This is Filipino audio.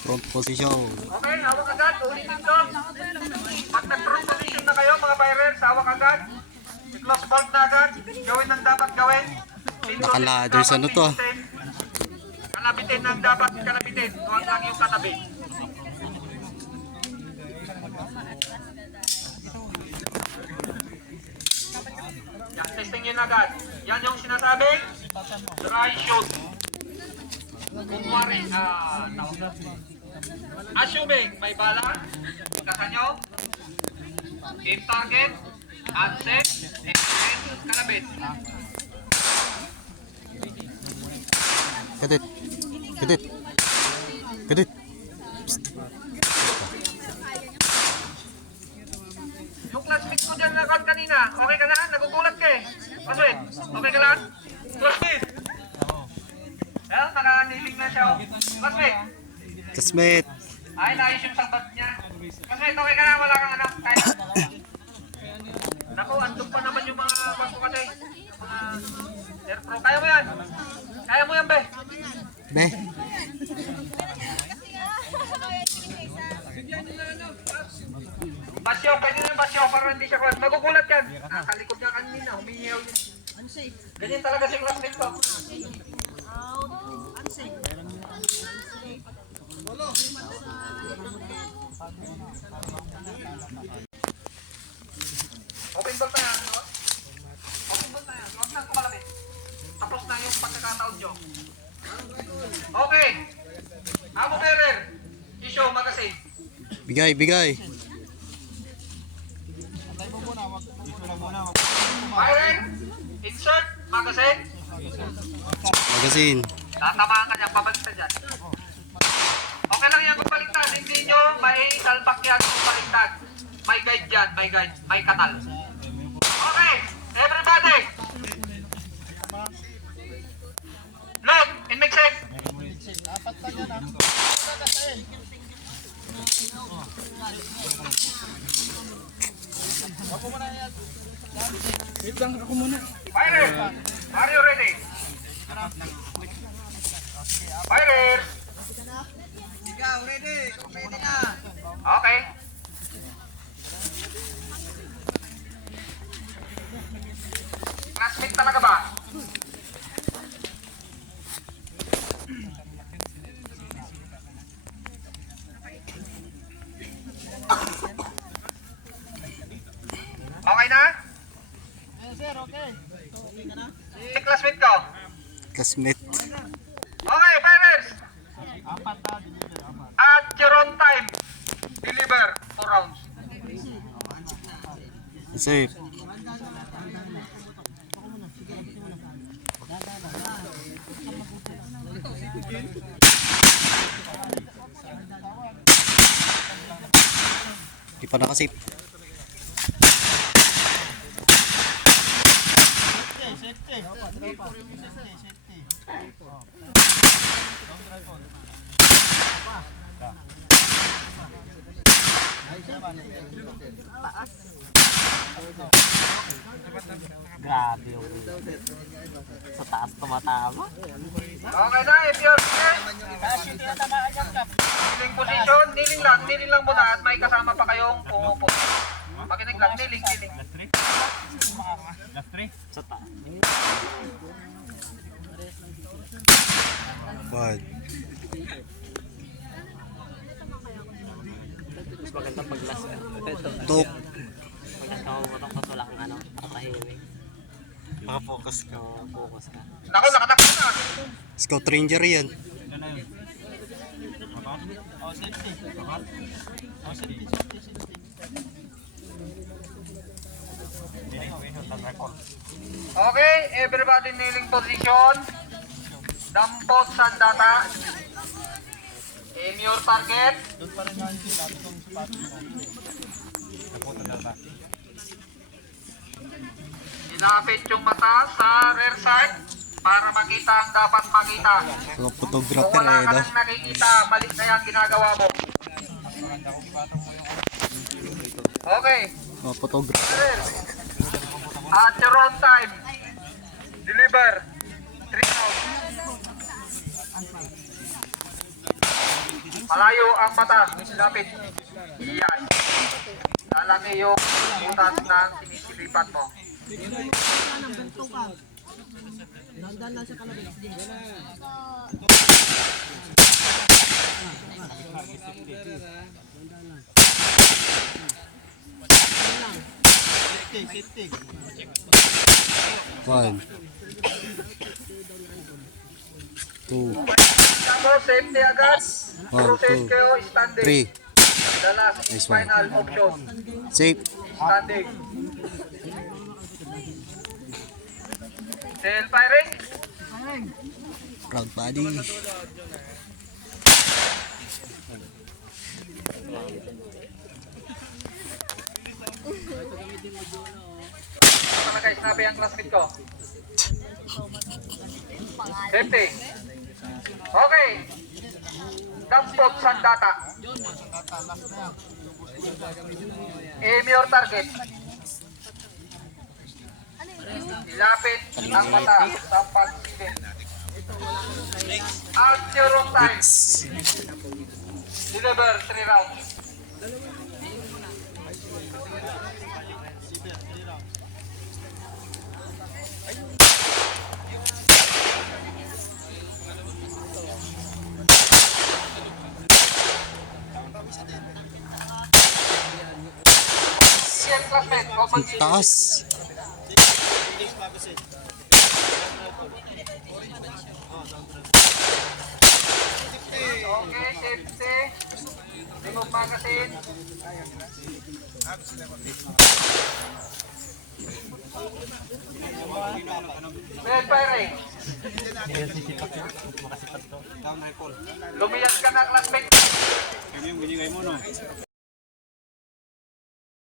Front position. Okay, hawak agad. Ulitin ko. Pag nag-front position na kayo, mga firers, hawak agad. I-close bolt na agad. Gawin ang dapat gawin. Naka-ladders ano to? Kalabitin ang dapat kalabitin. Huwag lang yung katabi. Yan, testing yun agad. Yan yung sinasabing dry shoot. Kunwari, assuming may bala, kasa nyo, aim target, unset, kalabit. Kadit. Kadit. Kadit. Yung classmate ko dyan nakad kanina, okay ka na? Nagugulat ka eh. Paswin, okay ka lang? Classmate! Well, nakanilig na siya. Classmate! Kasmate. Ay, naayos yung sambat niya. Classmate, okay ka na? Wala kang anak. Kaya. Naku, andun pa naman yung mga kwasto kasi. Mga Air Pro. Kaya mo yan? Kaya mo yan, be? Be. Basyo, pwede na yung basyo para hindi siya kwan. Magugulat yan. Nakalikod niya kanina, humingiyaw yun. Ganyan talaga si classmate ko. Open bolt na yan, no? Open bolt na yan. Huwag nang kumalapit. Tapos na yung pagkakataon nyo. Okay. Amo bearer. Issue, magazine. Bigay, bigay. Firing. Insert. Magazine. Magazine. Tatamaan ka dyan. Pabalik ka dyan. Okay lang yan kung baliktad. Hindi nyo may salbak yan kung baliktad. May guide yan. May guide. May katal. Okay. Everybody. Look. In make safe. Fire! Are you ready? Fire! Ikaw, ready? Ready na. Okay. Classmate talaga ba? Okay na? Yes, sir, okay. Si classmate ko? Kasmate. Okay, parents! Apat na, deliver, apat. At your own time, deliver 4 rounds. Safe. Di pa nakasip. Safety. Safety. Grabe yung sa taas tumatama. Okay na, if you're set, kneeling position, kneeling lang muna at may kasama pa kayong umupo. Makinig lang, kneeling. Sa taas. One. Mas maganda pag last ka. Tok. Pagkatawa mo itong wala kang ano, nakatahimik. Maka-focus ka. Focus ka. Naku, nakatakbo na. Scout Ranger yan. Oh, safety. Oh, safety. Okay, everybody kneeling position. Dampot sandata. Aim your target. Ilapit yung mata sa rear side para makita ang dapat makita. So, Kung photographer wala eh, ka no? nang nakikita, mali na yung ginagawa mo. Okay. Oh, photographer. At your own time, deliver 3 rounds. Malayo ang mata. Lapit. Yan. Lalaki yung butas ng sinisilipan mo. One. Two. Tapos safety agad. One, Proceed two, kayo standing. Three. The last Nice one. final option. Safe. Standing. Tail firing. Proud body. Ano na guys, sinabi ang classmate ko? Safety. Okay. Dampot sandata. Aim your target. Ilapit ang mata sa pagsilip. Out your own time. Deliver 3 rounds. Yan classmate, common Ang taas. Okay, safety. Remove magazine. Red firing. Lumiyas ka na classmate.